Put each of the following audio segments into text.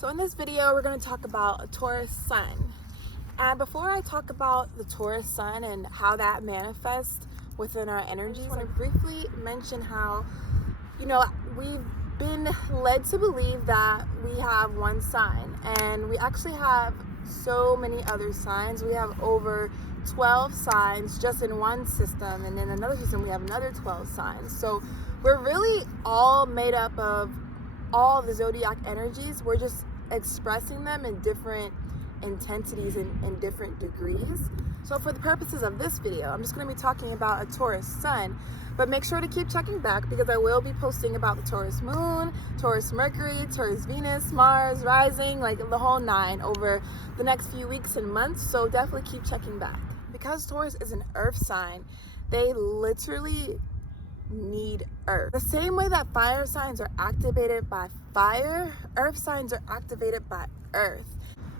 So in this video, we're going to talk about a Taurus Sun. And before I talk about the Taurus Sun and how that manifests within our energies, I want to briefly mention how, we've been led to believe that we have one sign, and we actually have so many other signs. We have over 12 signs just in one system, and in another system we have another 12 signs. So we're really all made up of all the zodiac energies. We're just expressing them in different intensities and in different degrees. So for the purposes of this video, I'm just going to be talking about a Taurus Sun, but make sure to keep checking back because I will be posting about the Taurus Moon, Taurus Mercury, Taurus Venus, Mars, rising, like the whole nine over the next few weeks and months. So definitely keep checking back. Because Taurus is an earth sign, they literally need earth. The same way that fire signs are activated by fire, earth signs are activated by earth.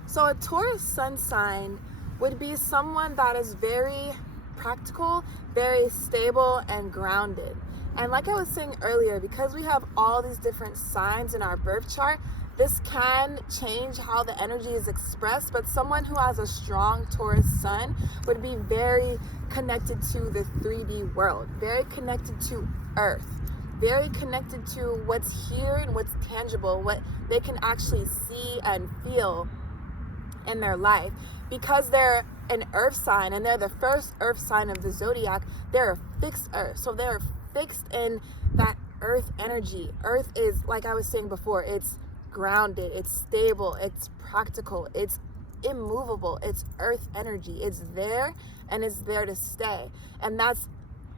So a Taurus sun sign would be someone that is very practical, very stable and grounded. And like I was saying earlier, because we have all these different signs in our birth chart, this can change how the energy is expressed, but someone who has a strong Taurus sun would be very connected to the 3D world, very connected to earth, very connected to what's here and what's tangible, what they can actually see and feel in their life. Because they're an earth sign and they're the first earth sign of the zodiac, they're a fixed earth. So they're fixed in that earth energy. Earth is, like I was saying before, it's grounded, it's stable, it's practical, it's immovable, it's earth energy. It's there and it's there to stay. And that's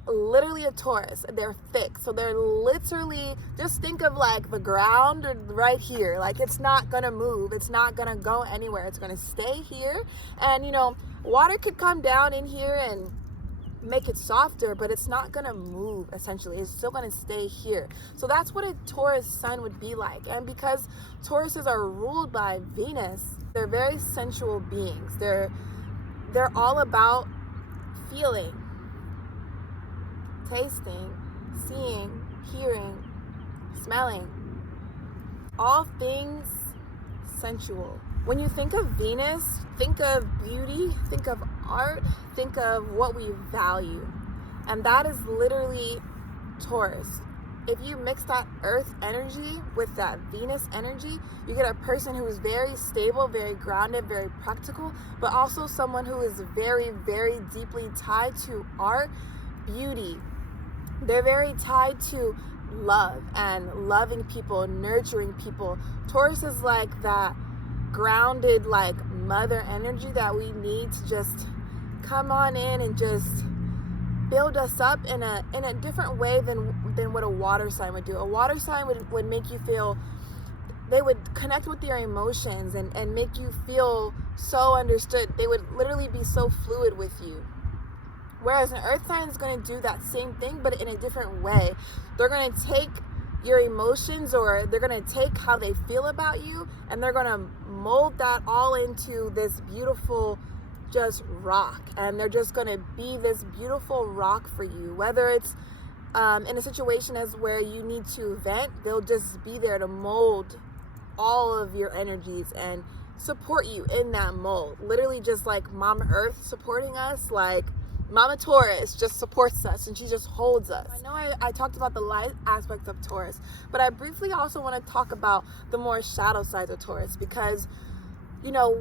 literally a Taurus. They're fixed. So they're literally, just think of like the ground right here. Like it's not gonna move, it's not gonna go anywhere, it's gonna stay here. And water could come down in here and make it softer, but it's not gonna move. Essentially, it's still gonna stay here. So that's what a Taurus sun would be like. And because Tauruses are ruled by Venus, they're very sensual beings. They're all about feeling, tasting, seeing, hearing, smelling, all things sensual. When you think of Venus, think of beauty, think of art, think of what we value. And that is literally Taurus. If you mix that earth energy with that Venus energy, you get a person who is very stable, very grounded, very practical, but also someone who is very, very deeply tied to art, beauty. They're very tied to love and loving people, nurturing people. Taurus is like that grounded, like mother energy that we need to just come on in and just build us up in a different way than what a water sign would do. A water sign would make you feel, they would connect with your emotions and make you feel so understood. They would literally be so fluid with you. Whereas an earth sign is going to do that same thing, but in a different way. They're going to take your emotions, or they're going to take how they feel about you, and they're going to mold that all into this beautiful just rock. And they're just going to be this beautiful rock for you. Whether it's in a situation as where you need to vent, they'll just be there to mold all of your energies and support you in that mold. Literally just like Mama Earth supporting us, like Mama Taurus just supports us and she just holds us. I know I talked about the light aspects of Taurus, but I briefly also want to talk about the more shadow sides of Taurus, because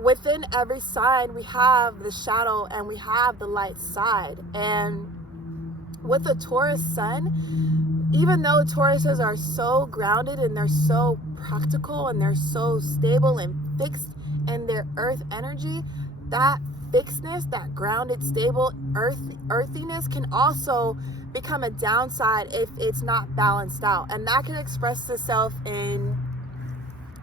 within every sign we have the shadow and we have the light side. And with the Taurus sun, even though Tauruses are so grounded and they're so practical and they're so stable and fixed in their earth energy, that fixedness, that grounded, stable earthiness can also become a downside if it's not balanced out. And that can express itself in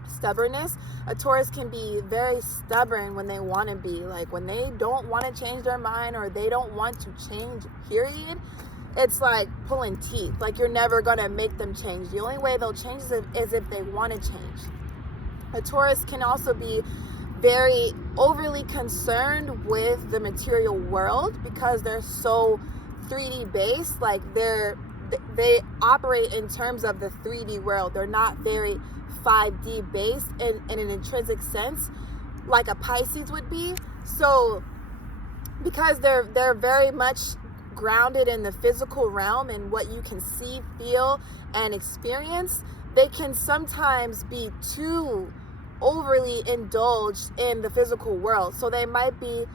stubbornness. A Taurus can be very stubborn when they want to be. Like when they don't want to change their mind or they don't want to change, period, it's like pulling teeth. Like you're never going to make them change. The only way they'll change is if they want to change. A Taurus can also be very overly concerned with the material world because they're so 3D based. Like they operate in terms of the 3D world. They're not very 5D based in an intrinsic sense, like a Pisces would be. So because they're very much grounded in the physical realm and what you can see, feel, and experience, they can sometimes be too overly indulged in the physical world. So they might be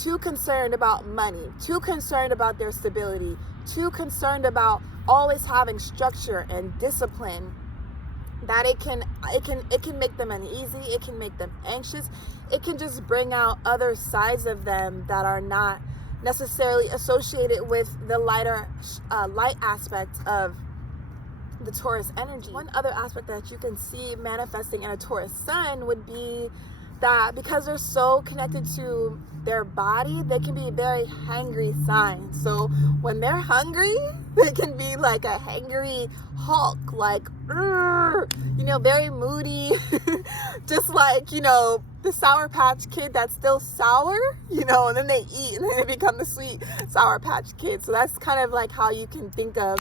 too concerned about money, too concerned about their stability, too concerned about always having structure and discipline, that it can make them uneasy, it can make them anxious, it can just bring out other sides of them that are not necessarily associated with the light aspect of the Taurus energy. One other aspect that you can see manifesting in a Taurus sun would be that because they're so connected to their body, they can be very hangry signs. So when they're hungry, they can be like a hangry Hulk, like, very moody, just like, the Sour Patch Kid that's still sour, and then they eat and then they become the sweet Sour Patch Kid. So that's kind of like how you can think of,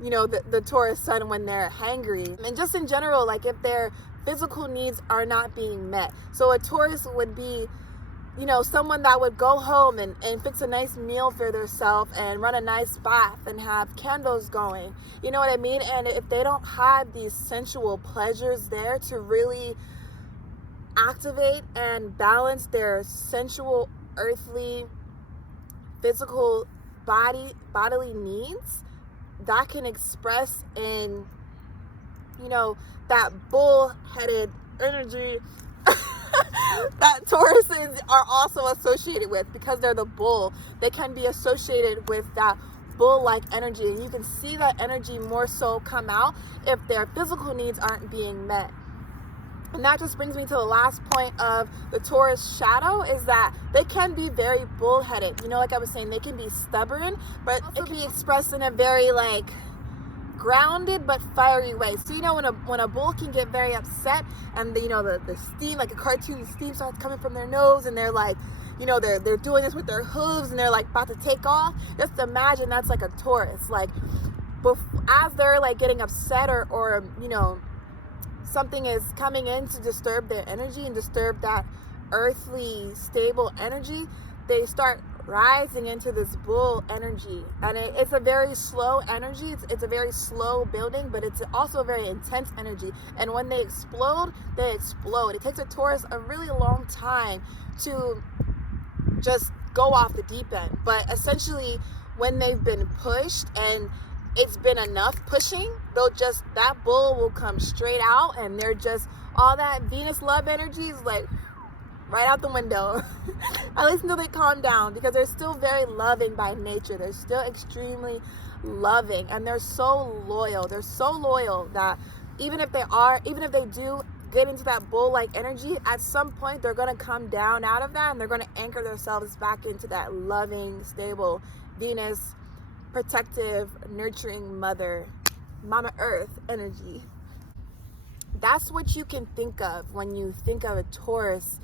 the Taurus sun when they're hangry. And just in general, like if their physical needs are not being met. So a Taurus would be, someone that would go home and fix a nice meal for themselves and run a nice bath and have candles going. You know what I mean? And if they don't have these sensual pleasures there to really activate and balance their sensual, earthly, physical bodily needs, that can express in, that bull-headed energy that Tauruses are also associated with. Because they're the bull, they can be associated with that bull-like energy, and you can see that energy more so come out if their physical needs aren't being met. And that just brings me to the last point of the Taurus shadow, is that they can be very bullheaded. Like I was saying, they can be stubborn, but it can be expressed in a very grounded but fiery way. So when a bull can get very upset and the steam, like a cartoon steam, starts coming from their nose, and they're like, they're doing this with their hooves and they're like about to take off. Just imagine that's like a Taurus. Like as they're like getting upset or something is coming in to disturb their energy and disturb that earthly stable energy, they start rising into this bull energy. And it's a very slow energy. It's a very slow building, but it's also a very intense energy. And when they explode, they explode. It takes a Taurus a really long time to just go off the deep end. But essentially, when they've been pushed and it's been enough pushing, that bull will come straight out, and they're just, all that Venus love energy is like right out the window. At least until they calm down, because they're still very loving by nature. They're still extremely loving, and they're so loyal. They're so loyal that even if they do get into that bull-like energy, at some point they're going to come down out of that, and they're going to anchor themselves back into that loving, stable Venus, protective, nurturing mother, Mama Earth energy. That's what you can think of when you think of a Taurus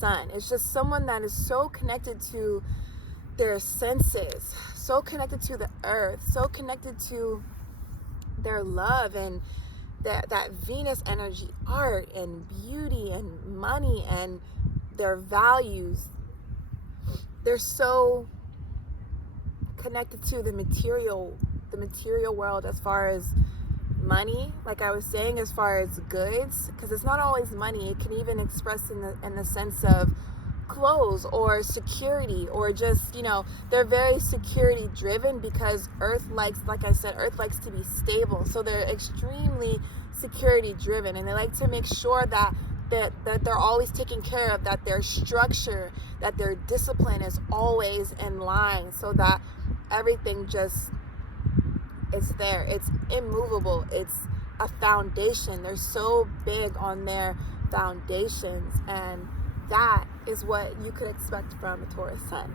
sun. It's just someone that is so connected to their senses, so connected to the earth, so connected to their love and that Venus energy, art and beauty and money and their values. They're so connected to the material world as far as money, like I was saying, as far as goods, because it's not always money. It can even express in the sense of clothes or security, or just they're very security driven, because Earth likes to be stable. So they're extremely security driven, and they like to make sure that they're always taking care of, that their structure, that their discipline is always in line, so that everything just is there. It's immovable. It's a foundation. They're so big on their foundations, and that is what you could expect from a Taurus sun.